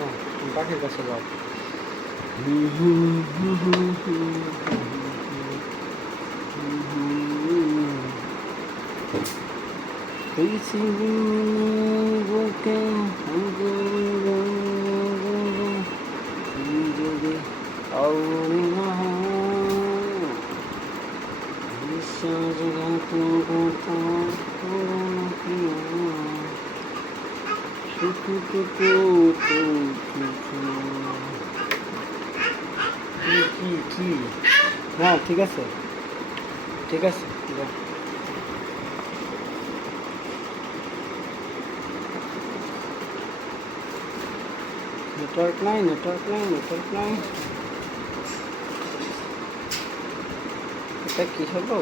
না তুমি পাখির কাছে যাও। হ্যাঁ ঠিক আছে ঠিক আছে। নেটওয়ার্ক নাই নেটওয়ার্ক নাই নেটওয়ার্ক নাই, এটা কি হলো?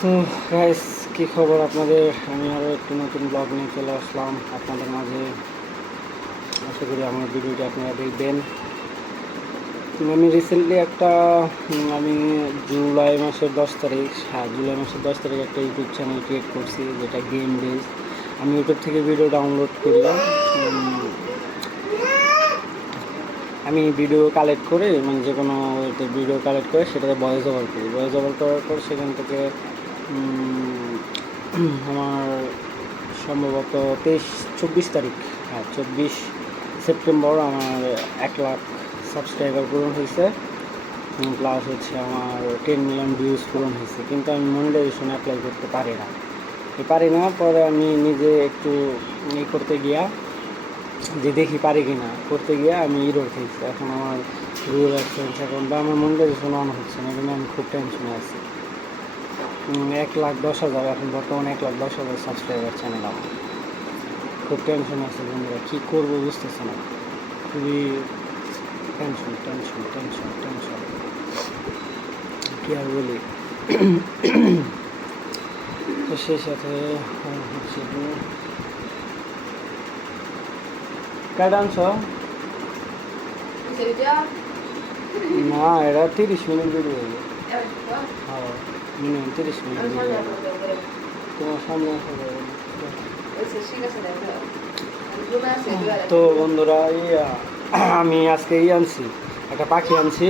তো গাইস কী খবর আপনাদের? আমি আরও একটু নতুন ব্লগ নিয়ে চলে আসলাম আপনাদের মাঝে। আশা করি আমার ভিডিওটি আপনারা দেখবেন। আমি রিসেন্টলি একটা আমি জুলাই মাসের 10 তারিখ একটা ইউটিউব চ্যানেল ক্রিয়েট করছি, যেটা গেম বেস। আমি ইউটিউব থেকে ভিডিও ডাউনলোড করি, আমি ভিডিও কালেক্ট করে মানে যে কোনো ভিডিও কালেক্ট করে সেটাতে ভয়েস ওভার করি। ভয়েস ওভার করার পর সেখান থেকে আমার সম্ভবত 24 তারিখ, হ্যাঁ 24 সেপ্টেম্বর আমার 1 লাখ সাবস্ক্রাইবার পূরণ হয়েছে, প্লাস হচ্ছে আমার 10 মিলিয়ন ভিউজ পূরণ হয়েছে। কিন্তু আমি মনিটাইজেশন অ্যাপ্লাই করতে পারি না। পরে আমি নিজে একটু করতে গিয়া যে দেখি পারি কি না, করতে গিয়ে আমি ইরোর খেয়েছি। এখন আমার গুগল অ্যাডসেন্স অ্যাকাউন্টে আমার মনিটাইজেশন অন হচ্ছে না, এটা আমি খুব টেনশনে আছি। 1,10,000 এখন বর্তমানে 1,10,000 সাবস্ক্রাইবার চ্যানেল আমার। খুব টেনশন আছে বন্ধুরা, কী করবো বুঝতেছে না, খুবই টেনশন কী আর বলি। তো সেই সাথে হচ্ছে কাটা আনছ না, এটা 30 মিনিট ভিডিও হবে। হ্যাঁ মিনিমাম 30 মিনিট ভিডিও তোমার সামনে আসা যাবে। তো বন্ধুরা আমি আজকে আনছি, একটা পাখি আনছি।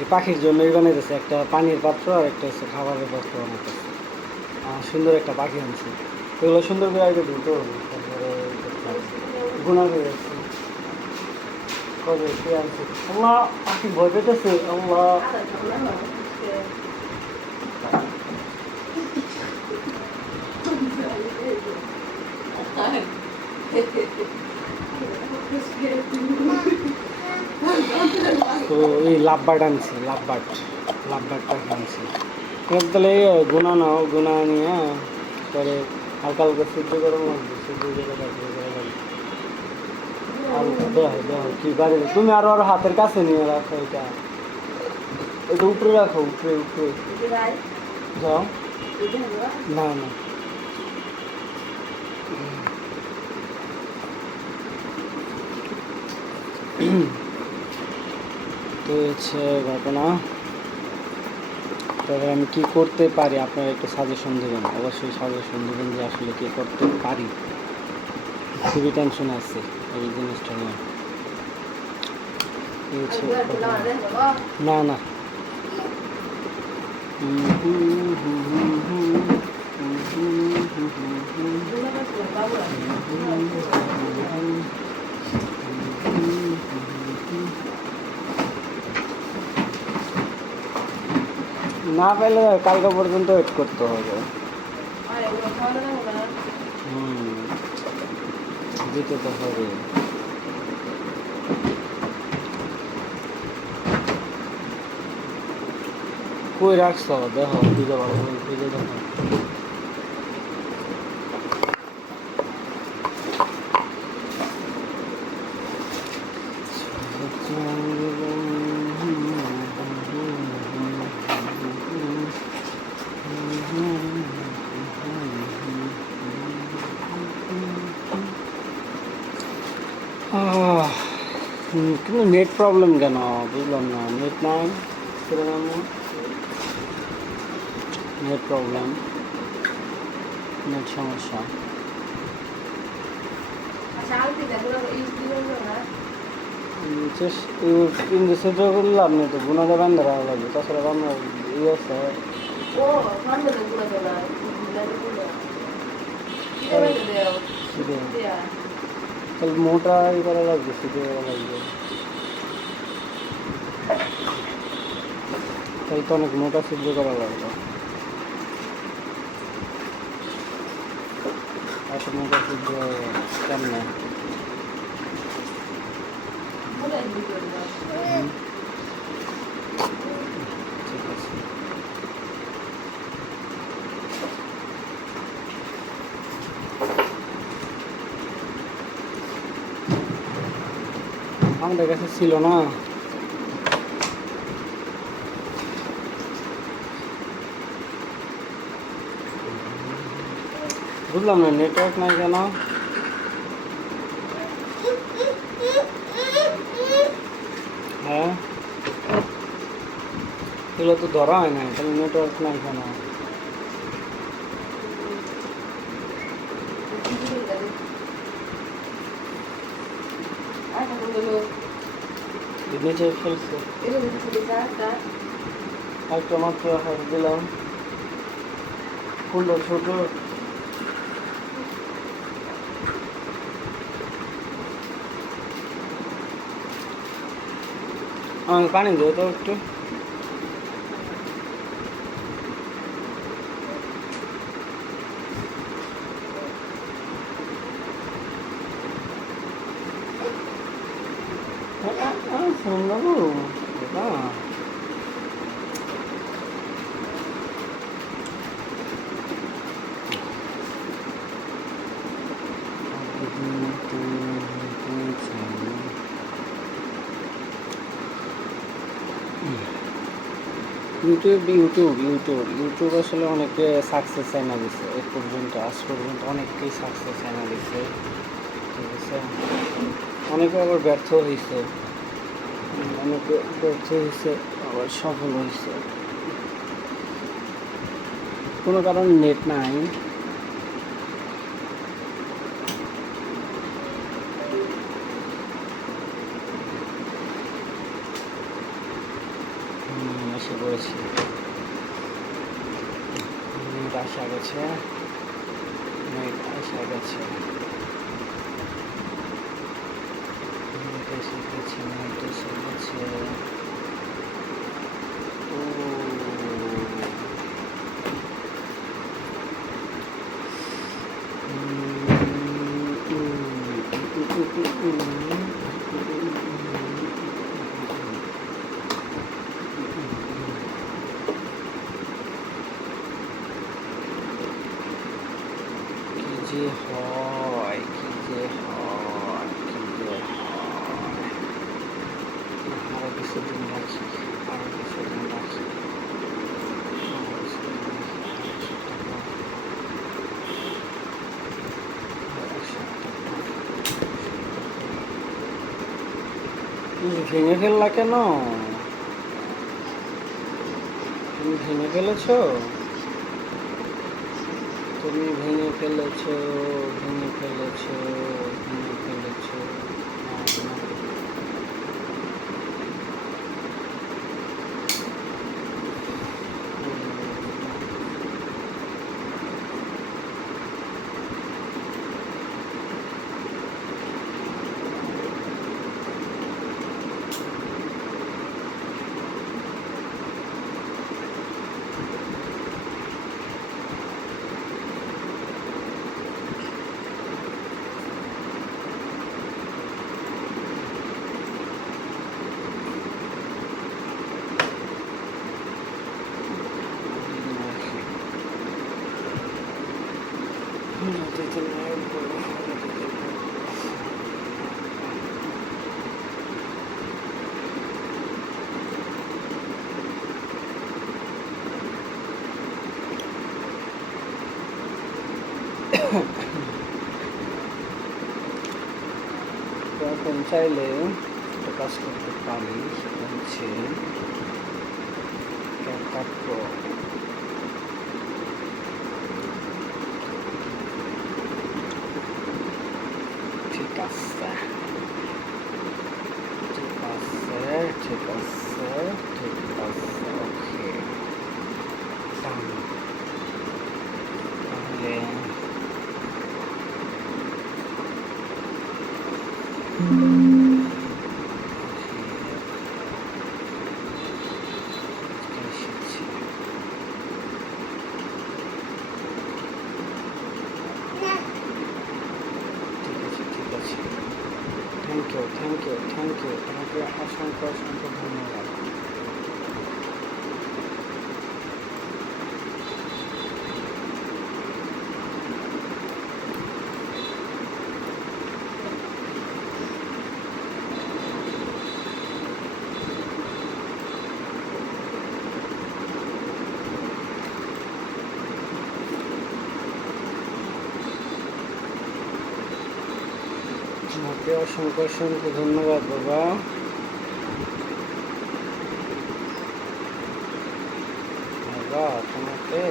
এই পাখির জন্যই বানাইতেছে, একটা পানির পাত্র আর একটা হচ্ছে খাবারের পাত্র বানাইতেছে। সুন্দর একটা পাখি আনছি, এগুলো সুন্দর করে আগে দিন। তো গুণা করে যাচ্ছি কবে কে আনছি। আল্লাহ পাখি ভয় পেতেছে, আল্লাহ তো এই লাভবার্ড আনছি, লাভবার্ড পাখি আনছি। তাহলে গুণা নাও, গুণা নিয়ে পরে হালকা হালকা সিদ্ধ গরম লাগবে, সিদ্ধ করে লাগবে দেহ কি বাড়ি। তুমি আরো হাতের কাছে নিয়ে রাখো, এটা উপরে রাখো, উপরে যাও। না তো হচ্ছে ঘটনা। তবে আমি কী করতে পারি আপনারা একটু সাজেশন দেবেন, অবশ্যই সাজেশন দেবেন যে আসলে কী করতে পারি। খুবই টেনশন আছে এই জিনিসটা নিয়ে। না না পেলে কালকে পর্যন্ত ওয়েট করতে হবে। দিতে তো হবে। কই রাখছ দেখো, খুঁজে ভালো খুঁজে দেখো। কিন্তু নেট প্রবলেম কেন বুঝলাম না, নেট নাই। নেট প্রবলেম, নেট সমস্যা। কিন্তু সেটা করলাম না তো গুণাটা বান্ধা রাখা লাগবে, তাছাড়া রান্নার ইয়ে আছে। তাহলে মোটা ই করা লাগবে, সিদ্ধ করা লাগবে। তাই তো অনেক মোটা সিদ্ধ করা লাগবে। এত মোটা সিদ্ধ কেমন? ঠিক আছে। আমাদের কাছে ছিল না। বুঝলাম না, নেটওয়ার্ক নাই কেন? হ্যাঁ, এগুলো তো ধরা হয় না, তাহলে নেটওয়ার্ক নাই কেন? নিচে ফেলছে একটা মাত্র হাত দিলাম, ফুলটা ছোট। আমাকে পানি দেবো তো একটু। ফোন দেবো না। ইউটিউব আসলে অনেকে সাকসেস এনে দিচ্ছে এ পর্যন্ত, আজ পর্যন্ত অনেকেই সাকসেস এনে দিচ্ছে, ঠিক আছে। অনেকে আবার ব্যর্থ হয়েছে, অনেকে ব্যর্থ হয়েছে, আবার সফল হয়েছে। কোনো কারণ নেট নাই, এসে পড়েছি। নেট আসা গেছে, নেট আসা গেছে, নেট এসে গেছে, নেট এসে গেছে। কি যে হয়, কি যে হয়, কি যে হয়। আরো কিছুদিন রাখি, আরো কিছুদিন রাখি, ভেঙে ফেললা কেন? তুমি ভেঙে ফেলেছো, তুমি ভেঙে ফেলেছো, ভেঙে ফেলেছো, ভেঙে ফেলেছো। এখন চাইলে একটা কাজ করতে পারি, সেটা হচ্ছে ক্যাপকাট প্রো। ইউ তোমাকে অসংখ্য ধন্যবাদ। তোমাকে অসংখ্য ধন্যবাদ বাবা। তোমাকে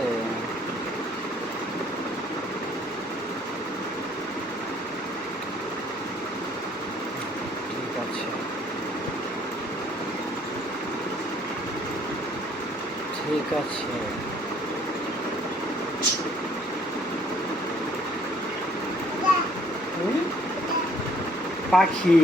ঠিক আছে পাখি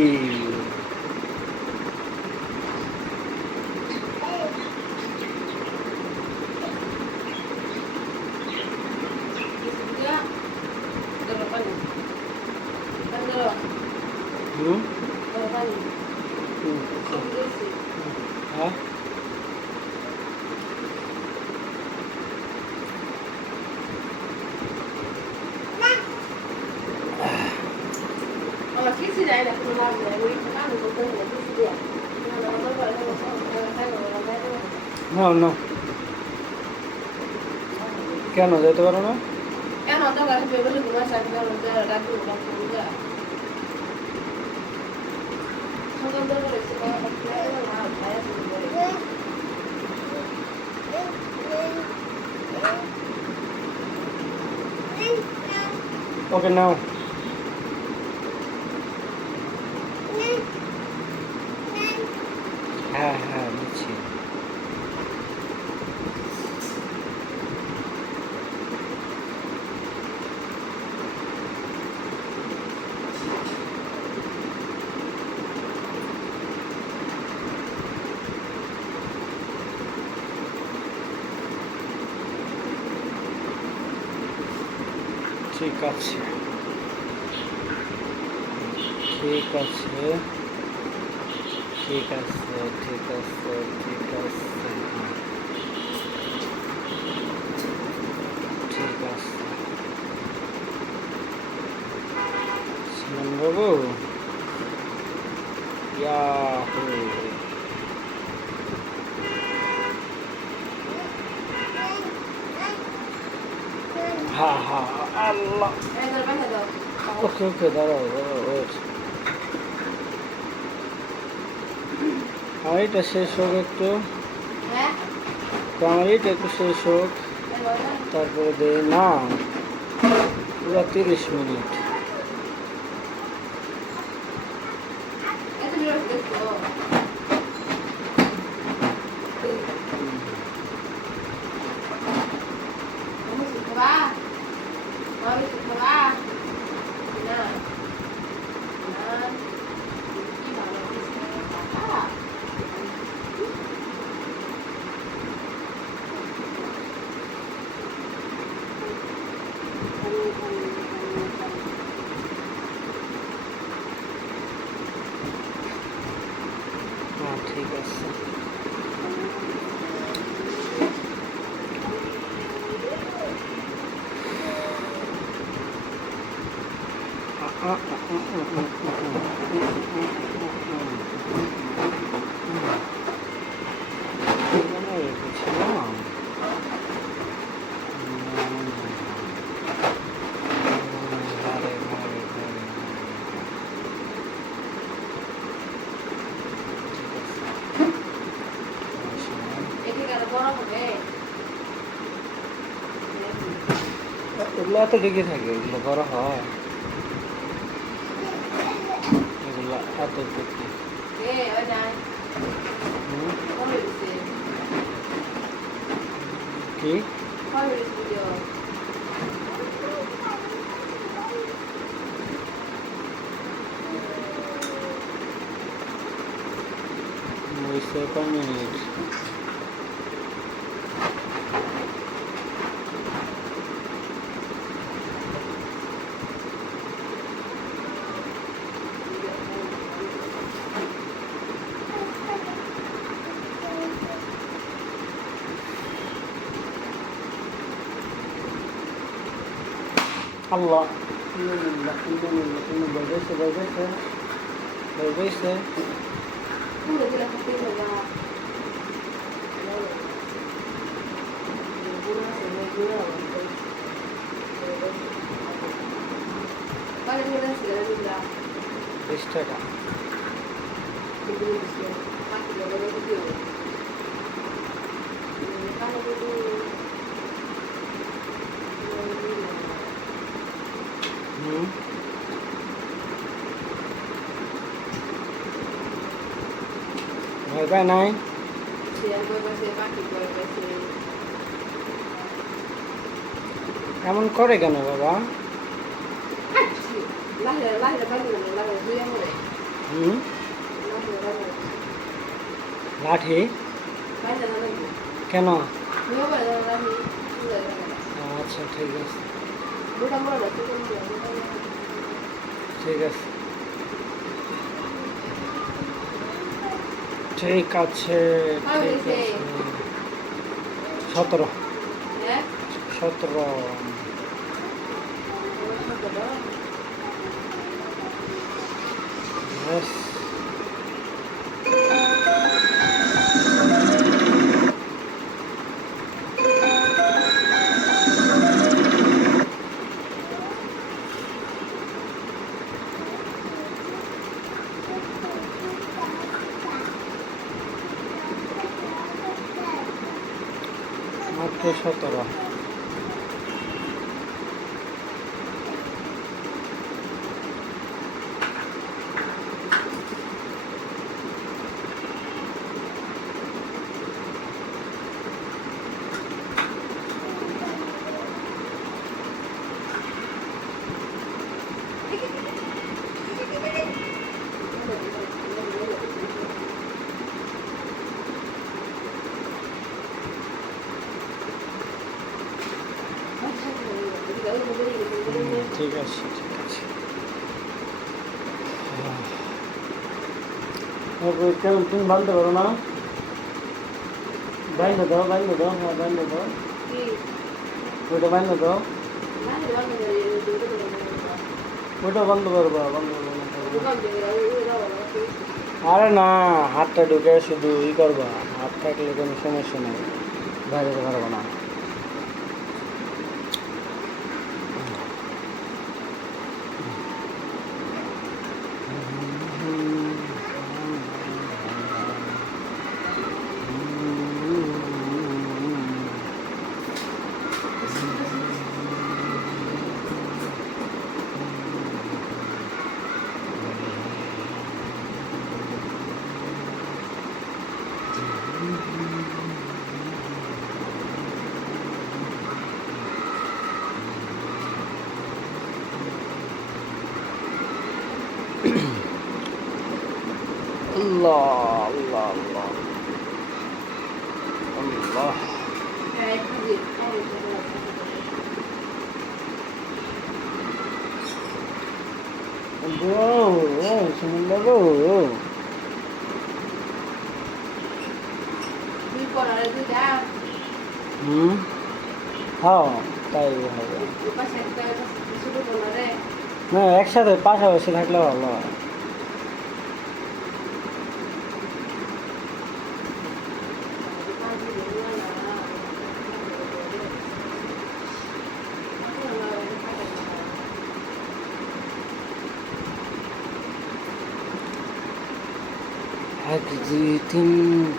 হ্যাঁ না কেন যেতে পারো না? ওকে নাও হ্যাঁ বুঝছি। ঠিক আছে ঠিক আছে ঠিক আছে ঠিক আছে ঠিক আছে ঠিক আছে সিমান বাবু ইয়াহু হ্যাঁ আল্লাহ ওকে দাঁড়াও ওয়েট আমার এটা শেষ হোক একটু তো আমার এটা একটু শেষ হোক তারপরে দে না পুরো 30 মিনিট ঠিক আছে এগুলো এত ডিগ্রি থাকে এগুলো বড় হয় এগুলো এত ডিগ্রি কি মিনিট আল্লাহ বেড়েছে বেড়েছে বেড়েছে বিশ টাকা ভয় পায় নাই এমন করে কেন বাবা লাঠি কেন আচ্ছা ঠিক আছে ঠিক আছে ঠিক আছে ঠিক আছে 17 Yes. মাত্র 17 ঠিক আছে ঠিক আছে কেমন তুমি বানতে পারো না বাইন দাও হ্যাঁ বাইন দাও ওইটা বাইন দাও ওইটা বন্ধ করবো আরে না হাতটা ঢুকে শুধু করবা হাত থাকলে কোনো সমস্যা নেই বাইরে পারবো না Allah Allah Allah Allah wow semua wow হ্যাঁ তাই হবে না একসাথে পাশাপাশি থাকলে ভালো হয় এক দুই তিন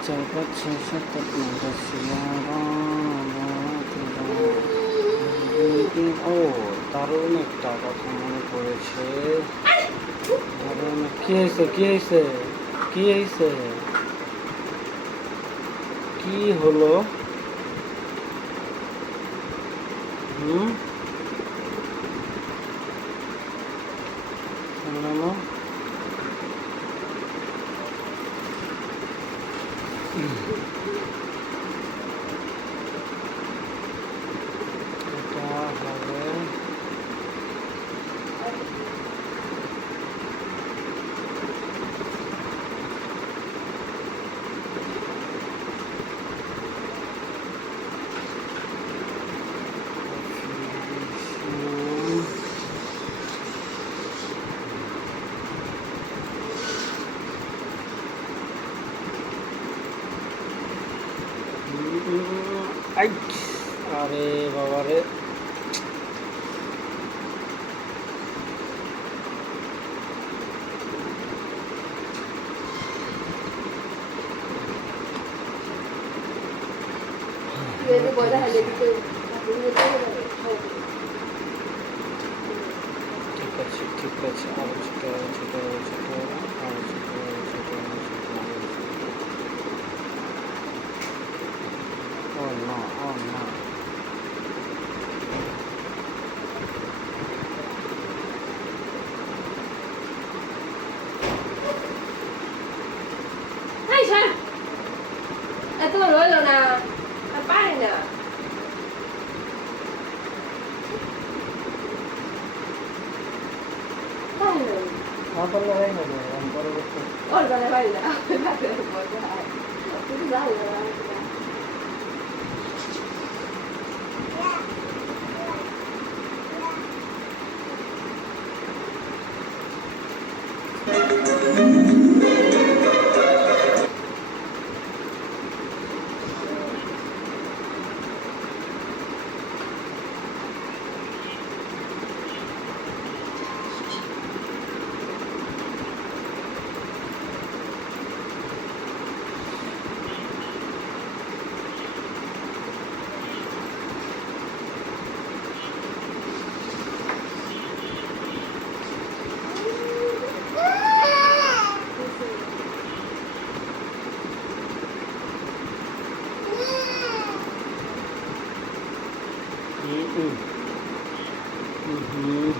চার পাঁচ ছয় সাত আট নয় দশ ও দারুণ একটা কথা মনে পড়েছে দারুণ কি হয়েছে কি হয়েছে কি হয়েছে কি হলো সামলানো এটা হবে আরে বাবা রে, ঠিক আছে ঠিক আছে, আরো ছোট আরো ছোট আরো ছোট আরো ছোট আরো ছোট আরো ছোট। ও না ও না, এত হলো না, আর পারি না। আমার পারলে হয় না, আমি পরবর্তী ওর বেলা পারি না, বলতে হয় তুমি যাও না।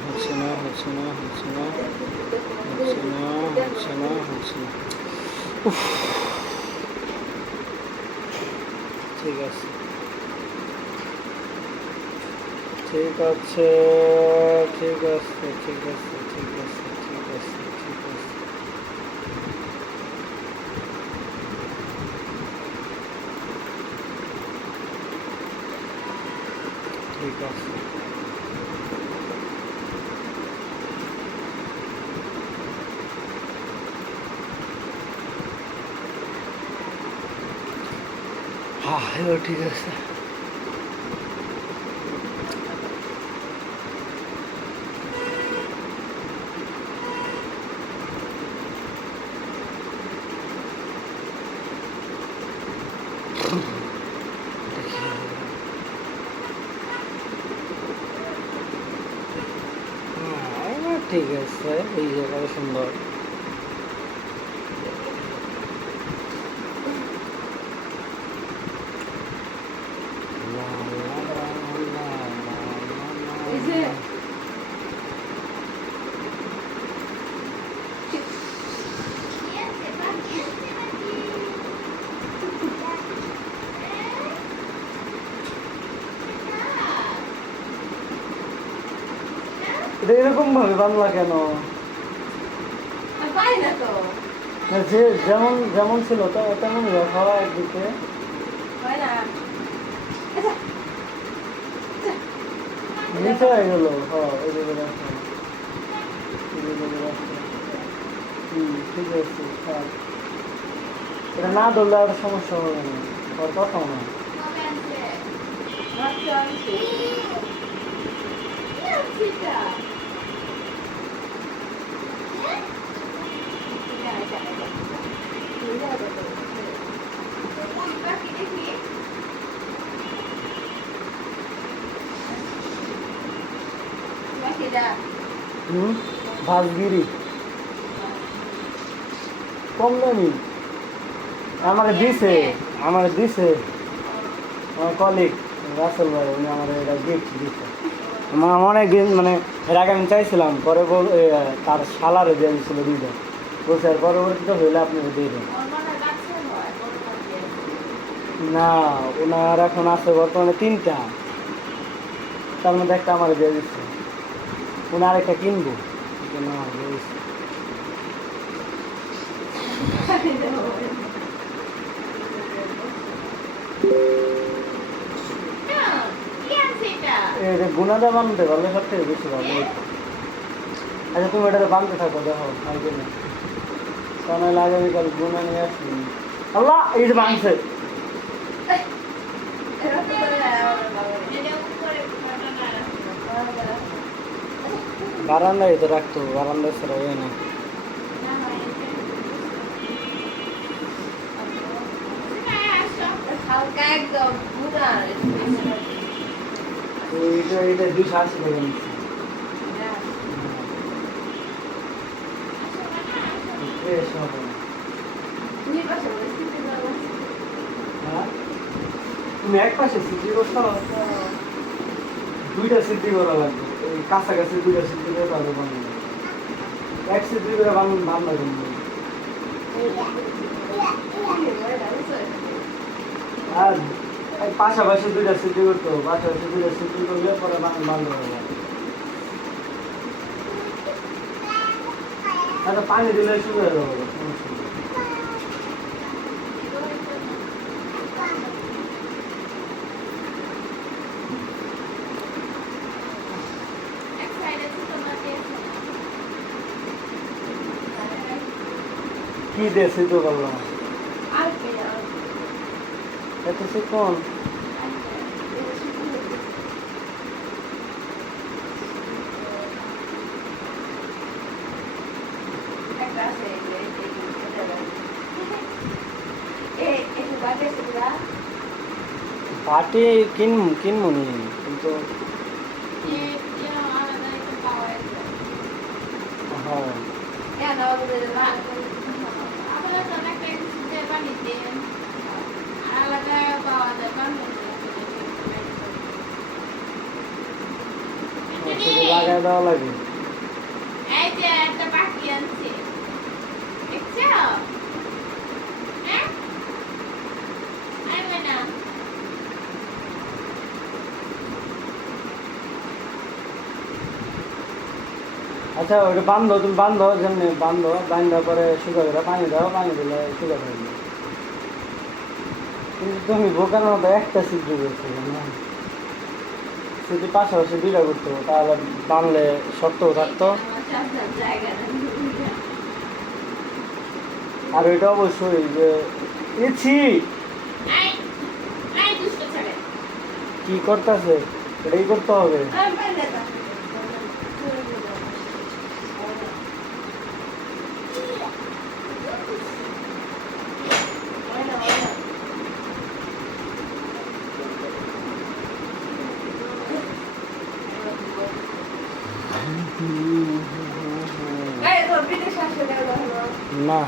হচ্ছে না হচ্ছে না হচ্ছে না হচ্ছে না হচ্ছে না হচ্ছে না। উফ, ঠিক আছে ঠিক আছে ঠিক আছে ঠিক আছে ঠিক আছে ঠিক আছে ঠিক আছে। ঠিক আছে, হ্যাঁ এবার ঠিক আছে। ঠিক আছে, এই জায়গাটা সুন্দর। এটা এরকম ভাবে বাংলা কেন? পারি না তো, যে যেমন যেমন ছিল তো তেমন লেখা একদিকে হয় না। নিচে হয়ে গেল। হ্যাঁ ঠিক আছে, এটা না ধরলে আর সমস্যা হবে না, আর কথা না। ভাসগিরি কম দামি আমার দিছে আমার কলিগ রাসেল ভাই, উনি আমার এটা গিফট দিচ্ছে। আমার অনেক দিন মানে এর আগে আমি চাইছিলাম, পরে তার শালারে দিয়ে দিচ্ছিল দিতে, বলছে আর পরবর্তীতে হইলে আপনি দিয়ে দেন। না ওনার এখন আছে বর্তমানে 3টা, তার মধ্যে একটা আমার দিয়ে দিচ্ছে, ওনার আরেকটা কিনবো জন্য আমার দিয়ে দিচ্ছে। এটা গুণাটা বানতে পারলে সব থেকে বেশি ভালো। আচ্ছা তুমি এটাতে বানতে থাকো, দেখো কালকে না, তাহলে আগামীকাল গুণা নিয়ে আসবি। আল্লাহ এই যে বানছে। বারান্দায় তো রাখতো, বারান্দায় ছাড়া হয় না। হালকা একদম পুরা এটা 280 টাকা নিচ্ছে। ফ্রেশ হবে না। হ্যাঁ? তুমি এক পাশে সিদ্ধি করছো, দুইটা সিদ্ধি করা লাগবে। এই কাছাকাছি দুইটা সিদ্ধি করে তাহলে বানাবো। এক সিদ্ধি করে বান্না জন্য। আর এই পাশাপাশি দুইটা সিদ্ধি করতে হবে, পাশাপাশি দুইটা সিদ্ধি করলে পরে বান্ধব হবে। আচ্ছা পানি দিলে শুরু হয়ে যাবে, সমস্যা নেই। কি দিয়ে সিদ্ধ করলাম এত কোন পাটি কিনবো নি কিন্তু হ্যাঁ লাগাই দেওয়া লাগে। এই যে একটা পাখি আনছে দেখছো হ্যাঁ আইবে না আচ্ছা ওটা বান্ধো, তুমি বান্ধো, যেমনি বান্ধো, বান্ধা পরে শুকা করে পানি দাও, পানি দিলে শুকা থাকবে। কিন্তু তুমি বোকার মতো একটা সিদ্ধ করছো না, যদি পাশাপাশি দুইটা করতো তাহলে বানলে শক্তও থাকতো। আর ওইটা অবশ্যই যে ইচ্ছি কি করতেছে এটাই করতে হবে। না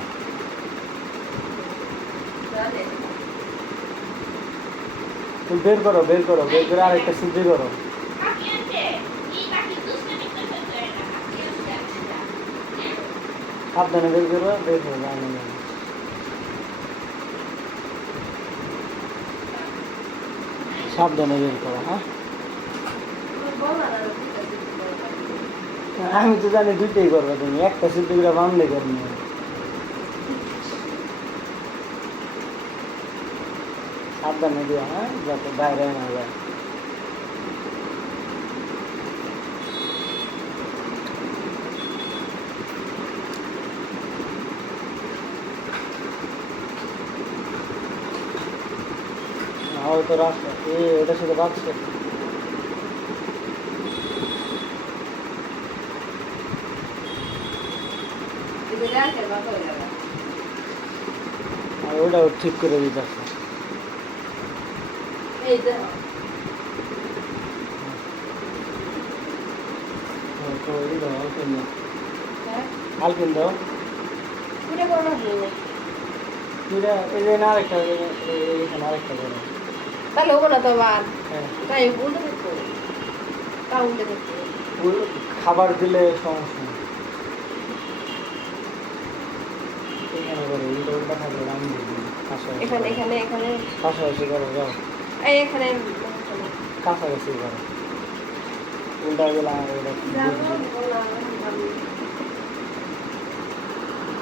তুমি বের করো, বের করো, বের করে আরেকটা সিদ্ধ করো। সাবধানে বের করো, বের করো যায় না। সাবধানে বের করো। হ্যাঁ আমি তো জানি দুইটাই করবে, তুমি একটা সিদ্ধ করে বান্ধে করবে। সাবধানে দিও, হ্যাঁ যাতে বাইরে না যায়। হয়তো রাস্তা এটার সাথে রাখছে। আর ওটাও ঠিক করে দিতে হবে। হালকিন দাও, এই যে আরেকটা, এখানে আরেকটা করো। তাহলে ওগুলো তো বার হ্যাঁ তাই বলতে দেখো তাহলে দেখো খাবার দিলে সমস্যা নেই। এখানে করো, উল্টো উল্টা থাকবে, আমি দেখবি এখানে এখানে এখানে পাশাপাশি করো, যাও এই এখানে কাছাকাছি করো, উল্টা গেলে আমার এটা যাবো বললাম